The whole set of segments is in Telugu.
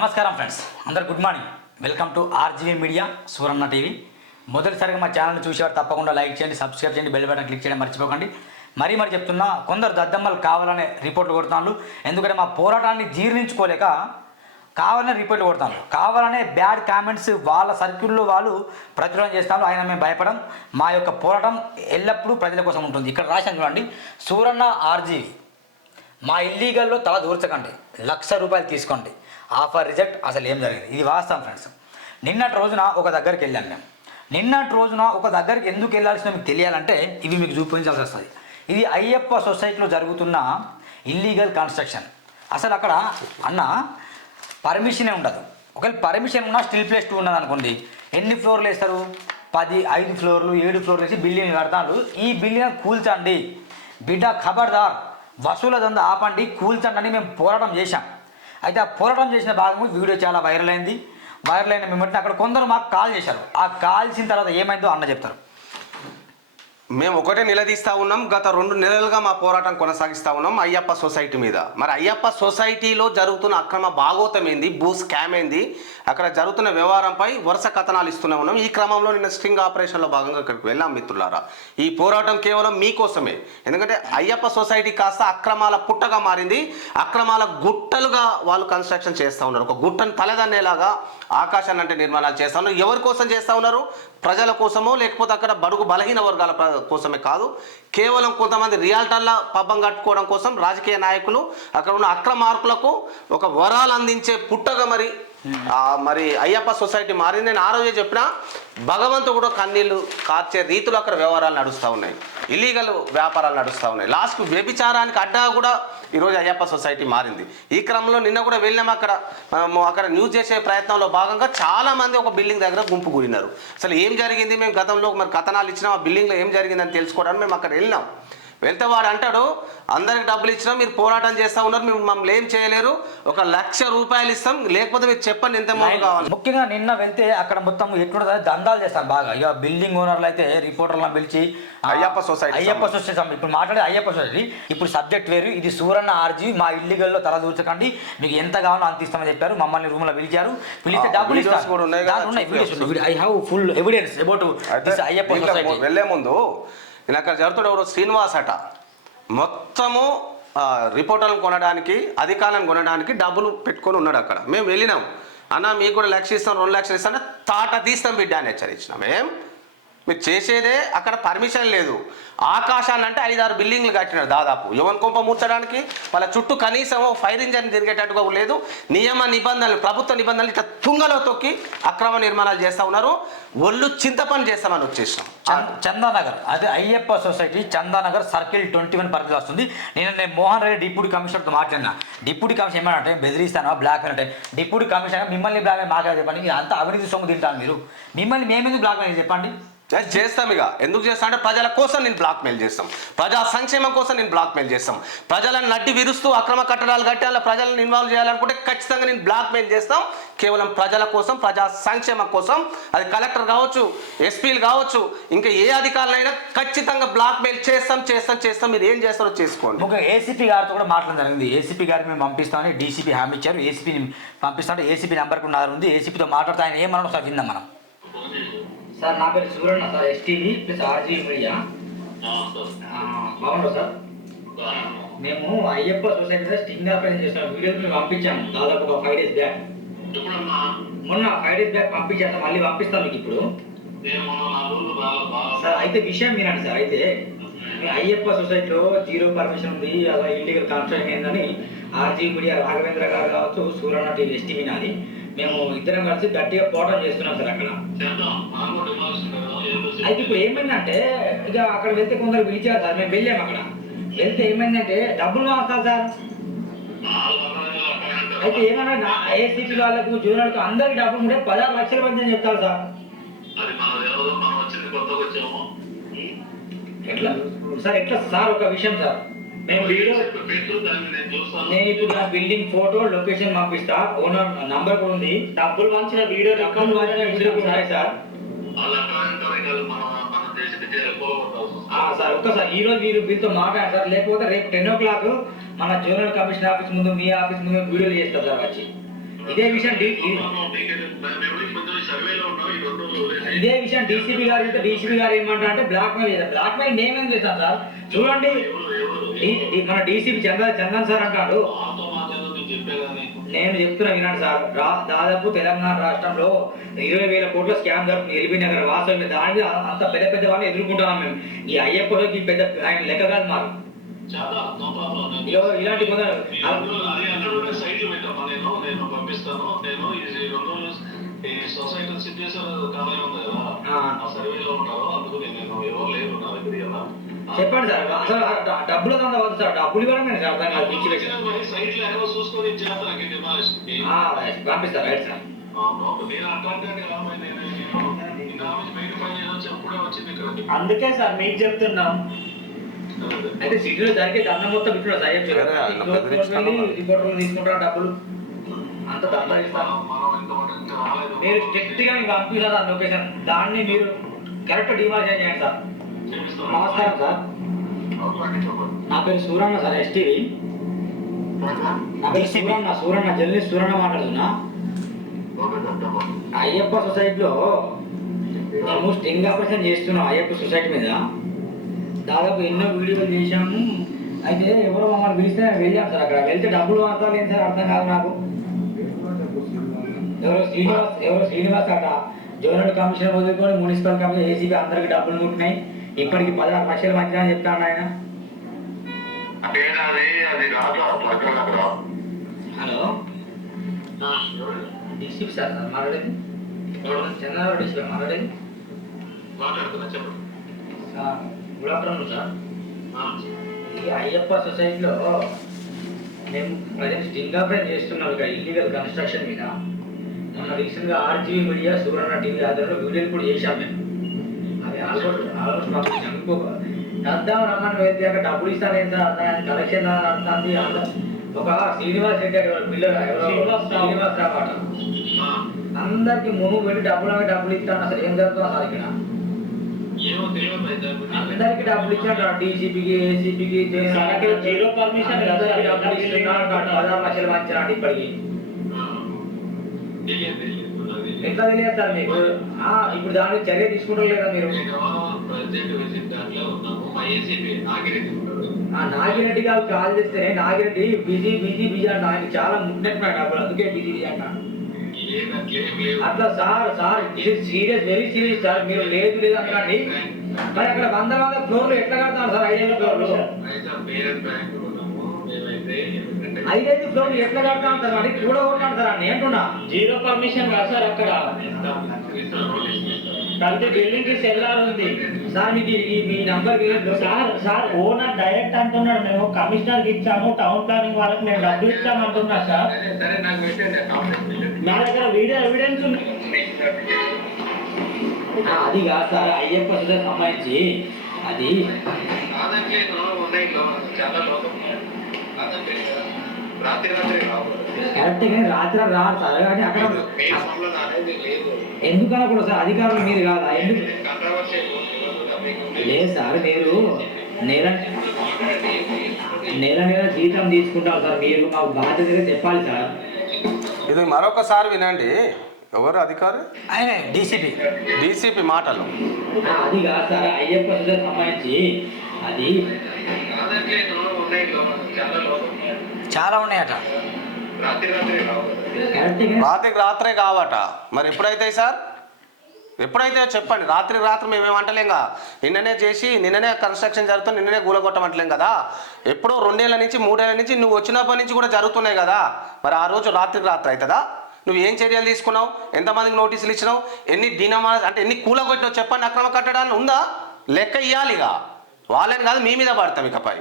నమస్కారం ఫ్రెండ్స్. అందరు good morning. Welcome to RGV media Suranna TV. మొదటిసారిగా మా ఛానల్ చూసేవారు తప్పకుండా లైక్ చేయండి సబ్స్క్రైబ్ చేయండి బెల్ బటన్ క్లిక్ చేయడం మర్చిపోకండి. మరీ మరి చెప్తున్నా కొందరు దద్దమ్మలు కావాలనే రిపోర్ట్లు కొడుతున్నారు. ఎందుకంటే మా పోరాటాన్ని జీర్ణించుకోలేక కావాలనే రిపోర్ట్లు కొడతాను కావాలనే బ్యాడ్ కామెంట్స్ వాళ్ళ సర్కిల్లో వాళ్ళు ప్రచురణ చేస్తాను ఆయన మేము భయపడం మా యొక్క పోరాటం ఎల్లప్పుడూ ప్రజల కోసం ఉంటుంది. ఇక్కడ రాశాను చూడండి సూరన్న ఆర్జీ మా ఇల్లీగల్లో తల దూర్చకండి. లక్ష రూపాయలు తీసుకోండి. ఆఫర్ రిజెక్ట్ అసలు ఏం జరిగింది? ఇది వాస్తవం ఫ్రెండ్స్. నిన్నటి రోజున ఒక దగ్గరికి వెళ్ళాం మేము. నిన్నటి రోజున ఒక దగ్గరికి ఎందుకు వెళ్ళాల్సిన మీకు తెలియాలంటే ఇవి మీకు చూపించాల్సి వస్తుంది. ఇది అయ్యప్ప సొసైటీలో జరుగుతున్న ఇల్లీగల్ కన్స్ట్రక్షన్ అసలు అక్కడ అన్న పర్మిషనే ఉండదు. ఒకవేళ పర్మిషన్ ఉన్నా స్టిల్ ప్లేస్ టూ ఉన్నది అనుకోండి. ఎన్ని ఫ్లోర్లు వేస్తారు? పది ఐదు ఫ్లోర్లు ఏడు ఫ్లోర్లు వేసి బిల్డింగ్ కడతారు. ఈ బిల్డింగ్ కూల్చండి. బిడ్డ ఖబర్దార్. వసూల దంద ఆపండి. కూల్చండి అని మేము పోరాటం చేశాం. అయితే ఆ పోరాటం చేసిన భాగము వీడియో చాలా వైరల్ అయింది. వైరల్ అయిన మిమ్మల్ని అక్కడ కొందరు మాకు కాల్ చేశారు. ఆ కాల్సిన తర్వాత ఏమైందో అన్న చెప్తారు. మేము ఒకటే నిలదీస్తా ఉన్నాం. గత రెండు నెలలుగా మా పోరాటం కొనసాగిస్తా ఉన్నాం అయ్యప్ప సొసైటీ మీద. మరి అయ్యప్ప సొసైటీలో జరుగుతున్న అక్రమ భాగోతం ఏంది? భూ స్కామ్ ఏంది? అక్కడ జరుగుతున్న వ్యవహారంపై వరుస కథనాలు ఇస్తూనే ఉన్నాం. ఈ క్రమంలో నిన్న స్ట్రింగ్ ఆపరేషన్లో భాగంగా అక్కడికి వెళ్ళాం మిత్రులారా. ఈ పోరాటం కేవలం మీకోసమే. ఎందుకంటే అయ్యప్ప సొసైటీ కాస్త అక్రమాల పుట్టగా మారింది. అక్రమాల గుట్టలుగా వాళ్ళు కన్స్ట్రక్షన్ చేస్తూ ఉన్నారు. ఒక గుట్టను తలదన్నేలాగా ఆకాశాన్ని అంటే నిర్మాణాలు చేస్తా ఉన్నారు. ఎవరి కోసం చేస్తూ ఉన్నారు? ప్రజల కోసమో లేకపోతే అక్కడ బడుగు బలహీన వర్గాల ప్ర- కోసమే కాదు కేవలం కొంతమంది రియాల్టర్ల పబ్బం కట్టుకోవడం కోసం రాజకీయ నాయకులు అక్కడ ఉన్న అక్రమార్కులకు ఒక వరాలు అందించే పుట్టగా మరి మరి అయ్యప్ప సొసైటీ మారింది. నేను ఆ రోజే చెప్పిన భగవంతు కూడా కన్నీళ్ళు కార్చే రీతిలో అక్కడ వ్యవహారాలు నడుస్తూ ఉన్నాయి. ఇల్లీగల్ వ్యాపారాలు నడుస్తూ ఉన్నాయి. లాస్ట్కు వ్యభిచారానికి అడ్డా కూడా ఈరోజు అయ్యప్ప సొసైటీ మారింది. ఈ క్రమంలో నిన్న కూడా వెళ్ళాము అక్కడ. మనము అక్కడ న్యూస్ చేసే ప్రయత్నంలో భాగంగా చాలామంది ఒక బిల్డింగ్ దగ్గర గుంపు కూడినారు అసలు ఏం జరిగింది? మేము గతంలో మరి కథనాలు ఇచ్చినాం. ఆ బిల్డింగ్లో ఏం జరిగిందని తెలుసుకోవడానికి మేము అక్కడ వెళ్ళినాం. వెళ్తే వాడు అంటాడు అందరికి డబ్బులు ఇచ్చినా మీరు పోరాటం చేస్తా ఉన్నారు మీరు మమ్మల్ని ఏం చేయలేరు. ఒక లక్ష రూపాయలు ఇస్తాం లేకపోతే మీరు చెప్పండి ఎంత కావాలి. ముఖ్యంగా నిన్న వెళ్తే అక్కడ మొత్తం ఎట్లుంటుంది దందాలు చేస్తారు బాగా. ఇక బిల్డింగ్ ఓనర్లు అయితే రిపోర్టర్లను పిలిచి అయ్యప్ప సొసైటీ అయ్యప్ప సొసైటీ. ఇప్పుడు మాట్లాడే అయ్యప్ప సొసైటీ ఇప్పుడు సబ్జెక్ట్ వేరు ఇది సూరన్న ఆర్జీ మా ఇల్లీగల్లో తల దూర్చకండి మీకు ఎంత కావాలో అంత ఇస్తామని చెప్పారు మమ్మల్ని రూమ్లో పిలిచారు. పిలిస్తే డబ్బులు ఇస్తారు. I have full evidence about Ayyappa society వెళ్ళే ముందు నేను అక్కడ జరుగుతున్న ఎవరు? శ్రీనివాస్ అట. మొత్తము రిపోర్టర్లను కొనడానికి అధికారులను కొనడానికి డబ్బులు పెట్టుకొని ఉన్నాడు అక్కడ. మేము వెళ్ళినాం. అన్న మీకు కూడా లక్ష ఇస్తాం రెండు లక్షలు ఇస్తాం తాట తీస్తాం బిడ్డ అని హెచ్చరించినాం. ఏం? మీరు చేసేదే అక్కడ పర్మిషన్ లేదు. ఆకాశాన్ని అంటే ఐదారు బిల్డింగ్లు కట్టినారు దాదాపు. యువన్ కొంప మూర్చడానికి వాళ్ళ చుట్టూ కనీసం ఫైర్ ఇంజన్ తిరిగేటట్టుగా లేదు. నియమ నిబంధనలు ప్రభుత్వ నిబంధనలు ఇట్లా తుంగలో తొక్కి అక్రమ నిర్మాణాలు చేస్తూ ఉన్నారు. ఒళ్ళు చింతపని చేస్తామని వచ్చేసాం చందానగర్ అదే Ayyappa society Chandanagar circle twenty one పరిధిలో వస్తుంది. నేను నేను మోహన్ రెడ్డి డిప్యూటీ కమిషనర్తో మాట్లాడినా. డిప్యూటీ కమిషన్ ఏమన్నా బెదిరిస్తాను బ్లాక్ అంటే డిప్యూటీ కమిషనర్ మిమ్మల్ని బ్లాక్ మాట్లాడి చెప్పండి. అంత అవినీతి సొమ్ము తింటాను మీరు. మిమ్మల్ని మేమెందుకు బ్లాక్ అని చెప్పండి? చేస్తాం ఇక. ఎందుకు చేస్తాం అంటే ప్రజల కోసం నేను బ్లాక్మెయిల్ చేస్తాం. ప్రజా సంక్షేమం కోసం నేను బ్లాక్మెయిల్ చేస్తాం. ప్రజలను నడ్డి విరుస్తూ అక్రమ కట్టడాలు కట్టి అలా ప్రజలను ఇన్వాల్వ్ చేయాలనుకుంటే ఖచ్చితంగా నేను బ్లాక్మెయిల్ చేస్తాం. కేవలం ప్రజల కోసం ప్రజా సంక్షేమం కోసం. అది కలెక్టర్ కావచ్చు ఎస్పీలు కావచ్చు ఇంకా ఏ అధికారులైనా ఖచ్చితంగా బ్లాక్మెయిల్ చేస్తాం చేస్తాం చేస్తాం. మీరు ఏం చేస్తారో చేసుకోండి. ఒక ఏసీపీ గారితో కూడా మాట్లాడడం జరిగింది. ఏసీపీ గారిని మేము పంపిస్తామని డీసీపీ హామీ ఇచ్చారు. ఏసీపీని పంపిస్తామంటే ఏసీపీ నెంబర్ కూడా ఉంది. ఏసీపీతో మాట్లాడితే ఆయన ఏమన్నా ఒకసారి విందాం మనం. సార్ నా పేరు Suranna sir STV plus RG media. బాగుండవు సార్. మేము అయ్యప్ప సొసైటీ స్టింగ్ ఆపరేషన్ చేస్తాం వీడియోలు మేము పంపించాము దాదాపు ఒక ఫైవ్ డేస్ బ్యాక్ మొన్న ఫైవ్ డేస్ బ్యాక్ పంపించాను మళ్ళీ పంపిస్తాం మీకు ఇప్పుడు. సార్ అయితే విషయం వినండి సార్ అయితే మీ అయ్యప్ప సొసైటీలో జీరో పర్మిషన్ ఉంది అలా ఇల్లీగల్ కన్స్ట్రక్షన్ ఏందని ఆర్జీ మీడియా రాఘవేంద్ర గారు కావచ్చు సూరన్న టీవీ ఎస్టీవీ నాది. మేము ఇద్దరం కలిసి గట్టిగా పోరాటం చేస్తున్నాం సార్ అక్కడ. అయితే ఇప్పుడు ఏమైందంటే ఇక అక్కడ వెళ్తే కొందరు పిలిచారు సార్ మేము వెళ్ళాము అక్కడ. వెళ్తే ఏమైందంటే డబ్బులు మారుతారు సార్? అయితే ఏమన్నా ఏసీపీ వాళ్ళకు జూనియర్లకు అందరికి డబ్బులు ఉంటే పదహారు లక్షల మంది అని చెప్తారు సార్? ఎట్లా? సార్ ఎట్లా సార్ ఒక విషయం సార్? నేను ఇప్పుడు నా బిల్డింగ్ ఫోటో లొకేషన్ పంపిస్తా ఓనర్ నంబర్ కూడా ఉంది. డబ్బులు వంచిన వీడియో వీడియో కూడా ఉన్నాయి సార్. సార్ ఒక్కసారి ఈ రోజు మీరు వీరితో మాట్లాడారు సార్. లేకపోతే రేపు టెన్ ఓ క్లాక్ మన జోనల్ కమిషన్ ఆఫీస్ ముందు మీ ఆఫీస్ ముందు వీడియోలు చేస్తారు సార్ వచ్చి. ఇదే విషయం ఇది- విషయం డీసీపీ గారు డీసీపీ గారు ఏమంటారు అంటే బ్లాక్ మెయిల్ చేశారు. బ్లాక్ మెయిల్ నేమేం చేశాను సార్? చూడండి. మన డీసీపీ చంద్ర చందన్ సార్ అంటాడు. నేను నేను చెప్తున్నా వినండి సార్ రా- దాదాపు తెలంగాణ రాష్ట్రంలో ఇరవై వేల కోట్ల స్కామ్ జరుగుతుంది. ఎల్బీ నగర్ వాస్తవం దాని మీద అంత పెద్ద పెద్ద వాళ్ళని ఎదుర్కొంటున్నాం మేము. ఈ అయ్యప్పకి పెద్ద ఆయన లెక్క కాదు మాకు. ఇలాంటి కొందరు నేను నేను పంపిస్తాను. నేను ఈ సొసైటీ సిద్ధేశ్వర ఉంది కదా. ఆ. ఆ సర్వేలో ఉన్నారు అందుకు నేను ఎవరు లేరు నా దగ్గర ఇలా చెప్పండి సార్ అసలు డబ్బులు దంద వద్దు సార్? డబ్బులు ఇవ్వడం నేను అర్థం కాదు పిచ్చి పంపిస్తారు రైట్ సార్. అందుకే సార్ మీకు చెప్తున్నాం. అయితే సిటీలో జరిగే దండం మొత్తం ఇక్కడ బెదిరిస్తాను. రిపోర్టర్లు తీసుకుంటారు డబ్బులు. అంత డబ్బులు ఇస్తాను మీరు స్ట్రిక్ట్గా మీకు పంపించారు ఆ లొకేషన్ దాన్ని మీరు కరెక్ట్ డిమార్షన్ చేయండి సార్. నమస్కారం సార్. నా పేరు సూరన్న సార్ ఎస్టీవి నా పేరు సూరన్న సూరన్న జర్నలిస్ట్ సూరన్న మాట్లాడుతున్నా. అయ్యప్ప సొసైటీలో మేము స్టింగ్ ఆపరేషన్ చేస్తున్నాం అయ్యప్ప సొసైటీ మీద. దాదాపు ఎన్నో వీడియోలు చేశాము. అయితే ఎవరో మమ్మల్ని పిలిస్తే వెళ్ళాం సార్ అక్కడ. వెళ్తే డబ్బులు మాత్రం లేదు సార్ అర్థం కాదు నాకు. ఎవరో శ్రీనివాస్ ఎవరో శ్రీనివాస్ అట జోనల్ కమిషనర్ వదులుకొని మున్సిపల్ కమిషనర్ ఏసీబీ అందరికి డబ్బులు ముట్టినాయి. ఇప్పటికి పదహారు లక్షలు మంచిగా అని చెప్తాను ఆయన. హలో? డీసీపీ సార్ సార్ మాట్లాడేది? చంద్రబాబు డీసీపీ మాట్లాడేది? Sir good afternoon sir. ఈ అయ్యప్ప సొసైటీలో మేము ప్రజెంట్ స్టింగ్ ఆపరేట్ చేస్తున్నాం ఇక్కడ ఇల్లీగల్ కన్స్ట్రక్షన్ మీద. మొన్న రీసెంట్గా ఆర్జీవీ మీడియా సువర్ణ టీవీ ఆధారంలో వీడియోలు కూడా చేశాం మేము. అది ఆల్మోస్ట్ ఆల్మోస్ట్ మాకు ఇంకో దద్దాం రమ్మని వెళ్తే అక్కడ డబ్బులు ఇస్తాను కలెక్షన్ అంత- ఒక శ్రీనివాస్ రెడ్డి అనే పిల్లలు శ్రీనివాస్ రావు. అట. అందరికి మును పెట్టి డబ్బులు అవి డబ్బులు ఇస్తాను. అసలు ఏం జరుగుతుంది అసలు ఇక్కడ. అందరికి డబ్బులు ఇచ్చాడు డీసీపీకి ఏసీపీకి సార్, అక్కడ జీరో పర్మిషన్ సార్, పదహారు లక్షలు మంచిరాడు ఇప్పటికి. ఎట్లా తెలియదు సార్ మీకు? ఆ, ఇప్పుడు దాని చర్య తీసుకుంటారు లేదా మీరు. నాగిరెడ్డి ఉంటాడు. ఆ నాగిరెడ్డి గారు కాల్ చేస్తే నాగిరెడ్డి బిజీ బిజీ బిజీ అంట ఆయన చాలా ముట్టినట్టున్నాడు డబ్బులు అందుకే బిజీ బిజీ అంట అట్లా sir sir serious very serious sir. మీరు లేదు లేదు అంటారండి మరి అక్కడ వంద వంద ఫ్లోర్లు ఎట్లా కడతారు సార్? ఐదు ఫ్లోర్లు ఐదైదు ఎట్లా కడతా ఉంటారు మరి కూడా కొట్టాను సార్ అని అంటున్నా. జీరో పర్మిషన్ కదా సార్ అక్కడ. ప్రతి బిల్డింగ్కి సెల్లార్ ఉంది. సార్ మీకు మీ number sir sir owner direct అంటున్నాడు. మేము కమిషనర్కి ఇచ్చాము టౌన్ ప్లానింగ్ వాళ్ళకి మేము డబ్బులు ఇచ్చాము అంటున్నా సార్. సరే సరే మా దగ్గర వీడియో ఎవిడెన్స్ ఉంది. అది కాదు సార్ అయ్యప్ప సంబంధించి అది కరెక్ట్ కానీ రాత్రి రాదు సార్ కానీ అక్కడ మీ ఎందుకు అనకూడదు సార్? అధికారులు మీరు కాదా? ఎందుకు? లేదు సార్ మీరు నెల నెల నెల జీతం తీసుకుంటారు సార్. మీరు మాకు బాధ్యతగా చెప్పాలి సార్. ఇది మరొకసారి వినండి. ఎవరు అధికారి? ఆయన డీసీపీ. డీసీపీ మాటలు. అది కాదు సార్ అయ్యప్ప సంబంధించి అది చాలా ఉన్నాయట. రాత్రి రాత్రి రాత్రికి రాత్రే కావట. మరి ఎప్పుడైతే సార్? ఎప్పుడైతే చెప్పండి రాత్రి రాత్రి మేము ఏమంటలేంగా నిన్ననే చేసి నిన్ననే కన్స్ట్రక్షన్ జరుగుతుంది నిన్ననే గూలగొట్టమంటలేం కదా? ఎప్పుడో రెండేళ్ళ నుంచి మూడేళ్ళ నుంచి నువ్వు వచ్చినప్పటి నుంచి కూడా జరుగుతున్నాయి కదా? మరి ఆ రోజు రాత్రికి రాత్రి అవుతుందా? నువ్వు ఏం చర్యలు తీసుకున్నావు? ఎంతమందికి నోటీసులు ఇచ్చినావు? ఎన్ని డినమా అంటే ఎన్ని కూలగొట్టినావు చెప్పండి? అక్రమ కట్టడాన్ని ఉందా? లెక్క ఇవ్వాలి ఇక వాళ్ళని కాదు మీ మీద పడతాం ఇకపై.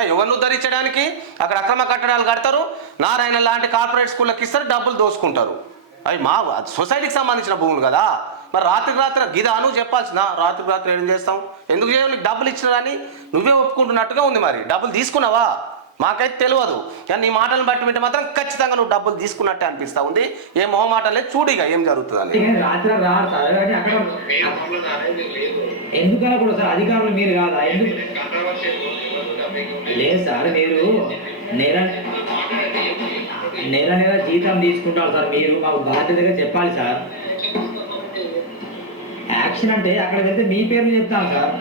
ఎవరిని ఉద్ధరించడానికి? అక్కడ అక్రమ కట్టడాలు కడతారు. నారాయణ లాంటి కార్పొరేట్ స్కూళ్ళకి ఇస్తారు డబ్బులు దోసుకుంటారు. అవి మా సొసైటీకి సంబంధించిన భూములు కదా. మరి రాత్రికి రాత్రి గిదా నువ్వు చెప్పాల్సిన రాత్రికి రాత్రి ఏం చేస్తాం? ఎందుకు చేయాలి నీకు డబ్బులు ఇచ్చినారని నువ్వే ఒప్పుకుంటున్నట్టుగా ఉంది మరి. డబ్బులు తీసుకున్నావా? మాకైతే తెలియదు కానీ నీ మాటలను బట్టి వింటే మాత్రం ఖచ్చితంగా నువ్వు డబ్బులు తీసుకున్నట్టే అనిపిస్తా ఉంది. ఏ మొహమాటం లేదు. చూడిగా ఏం జరుగుతుందని. రాత్రి రాదు సార్ ఎందుకు అనకూడదు అధికారులు మీరు కాదా? ఎందుకు? లేదు సార్ మీరు నెల నెల నెల జీతం తీసుకుంటారు సార్ మీరు. మాకు బాధ్యతగా చెప్పాలి సార్. యాక్షన్ అంటే అక్కడికి వెళ్తే మీ పేర్లు చెప్తాను సార్.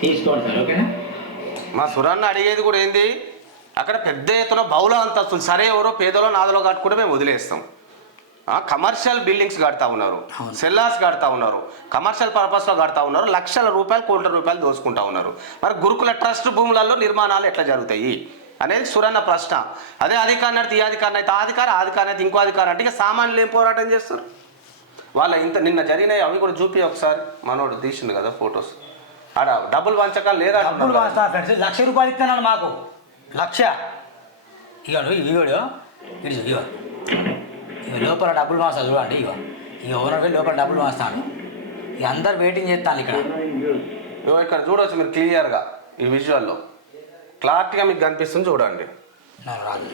తీసుకోండి సార్ ఓకేనా? మా సురన్న అడిగేది కూడా ఏంది? అక్కడ పెద్ద ఎత్తున బహుళ అంతస్తులు సరే ఎవరో పేదలో నాదలో కట్టుకుంటే మేము వదిలేస్తాం. ఆ, కమర్షియల్ బిల్డింగ్స్ కడతా ఉన్నారు. సెల్లార్స్ కడతా ఉన్నారు. కమర్షియల్ పర్పస్లో కడతా ఉన్నారు. లక్షల రూపాయలు కోట్ల రూపాయలు దోచుకుంటా ఉన్నారు. మరి గురుకుల ట్రస్ట్ భూములలో నిర్మాణాలు ఎట్లా జరుగుతాయి? అనేది సురన్న ప్రశ్న. అదే అధికారిని అయితే ఈ అధికారిని అయితే ఆ అధికారి ఆ అధికారిని అయితే ఇంకో అధికారి అంటే ఇక సామాన్యులు ఏం పోరాటం చేస్తారు? వాళ్ళ ఇంత నిన్న జరిగినాయి అవి కూడా చూపి ఒకసారి. మనోడు తీసిండు కదా ఫొటోస్ ఆడ డబ్బులు పంచకాలు లేదా డబ్బులు వాస్తున్నా ఫ్రెండ్స్. లక్ష రూపాయలు ఇస్తున్నాను మాకు. లక్ష. ఇక నువ్వు ఇవి కూడా ఇటు చూడు, ఇగో ఇక లోపల డబ్బులు వాస్తా చూడండి ఇగో. ఇక ఓనర్ పోయి లోపల డబ్బులు వాస్తాను ఇక అందరు వెయిటింగ్ చేస్తాను ఇక్కడ. ఇగో ఇక్కడ చూడవచ్చు మీరు క్లియర్గా ఈ విజువల్లో. క్లారిటీగా మీకు కనిపిస్తుంది చూడండి. రాదు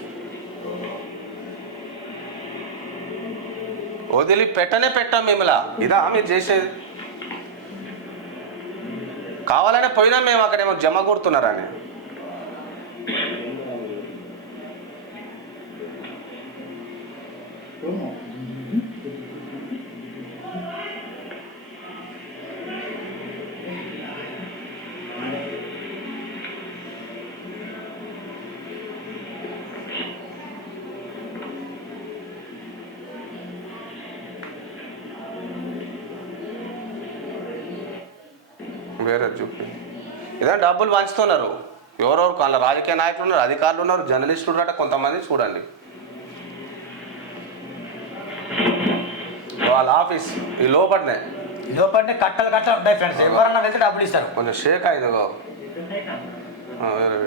వదిలి పెట్టనే పెట్టాం మిమ్మల్ని ఇదా మీరు చేసేది? కావాలనే పోయినా మేము అక్కడేమో జమ కొడుతున్నారని. వేరే చూపి ఇదే డబ్బులు పంచుతున్నారు. ఎవరెవరు వాళ్ళ రాజకీయ నాయకులు ఉన్నారు అధికారులు ఉన్నారు జర్నలిస్టులు ఉన్నారట కొంతమంది చూడండి. వాళ్ళ ఆఫీస్ ఈ లోపలనే లోపల కట్టలు కట్టలు ఉంటాయి ఫ్రెండ్స్. ఎవరన్నా వెళ్తే డబ్బులు ఇస్తారు. కొంచెం షేక్ అయిందిగో ఆ, వేరే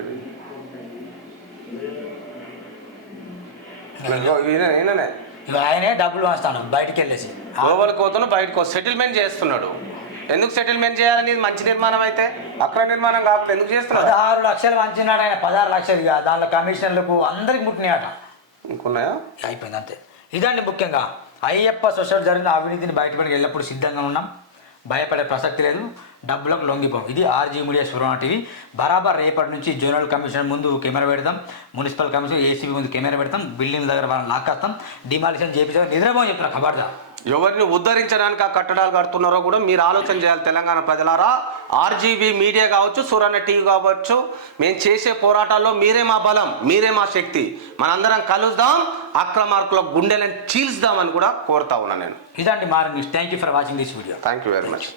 ఈయననే ఆయనే డబ్బులు వాస్తాను బయటికి వెళ్ళేసి. లోపలికి పోతున్నా బయటకు సెటిల్మెంట్ చేస్తున్నాడు. ఎందుకు సెటిల్మెంట్ చేయాలని మంచి నిర్మాణం అయితే? అక్కడ నిర్మాణం కాకుండా ఎందుకు చేస్తున్నాడు పదహారు లక్షలు వంచినాడు ఆయన. పదహారు లక్షలు ఇక దాంట్లో కమిషన్లకు అందరికి ముట్టినాయట. ఇంకున్నాయా? అయిపోయింది అంతే. ఇదండి ముఖ్యంగా అయ్యప్ప సొసైటీ జరిగిన అవినీతిని బయటపడికి ఎల్లప్పుడూ సిద్ధంగా ఉన్నాం. భయపడే ప్రసక్తి లేదు. డబ్బులకు లొంగిపోం ఇది ఆర్జీ మీడియా సురణ టీవీ బరాబర్ రేపటి నుంచి జోనల్ కమిషన్ ముందు కెమెరా పెడతాం. మున్సిపల్ కమిషన్ ఏసీబీ ముందు కెమెరా పెడతాం. బిల్డింగ్ దగ్గర వాళ్ళని లాక్కేస్తాం. డిమాలిషన్ చేపించాం నిద్రపోని చెప్తున్నా ఖబర్దా ఎవరిని ఉద్ధరించడానికి ఆ కట్టడాలు కడుతున్నారో కూడా మీరు ఆలోచన చేయాలి తెలంగాణ ప్రజలారా. ఆర్జీబీ మీడియా కావచ్చు సురన్న టీవీ కావచ్చు మేము చేసే పోరాటాల్లో మీరే మా బలం మీరే మా శక్తి. మనందరం కలుద్దాం అక్రమార్కుల గుండెలను చీల్చుదామని కూడా కోరుతా ఉన్నా నేను. ఇదండి మారంగి thank you for watching this video thank you very much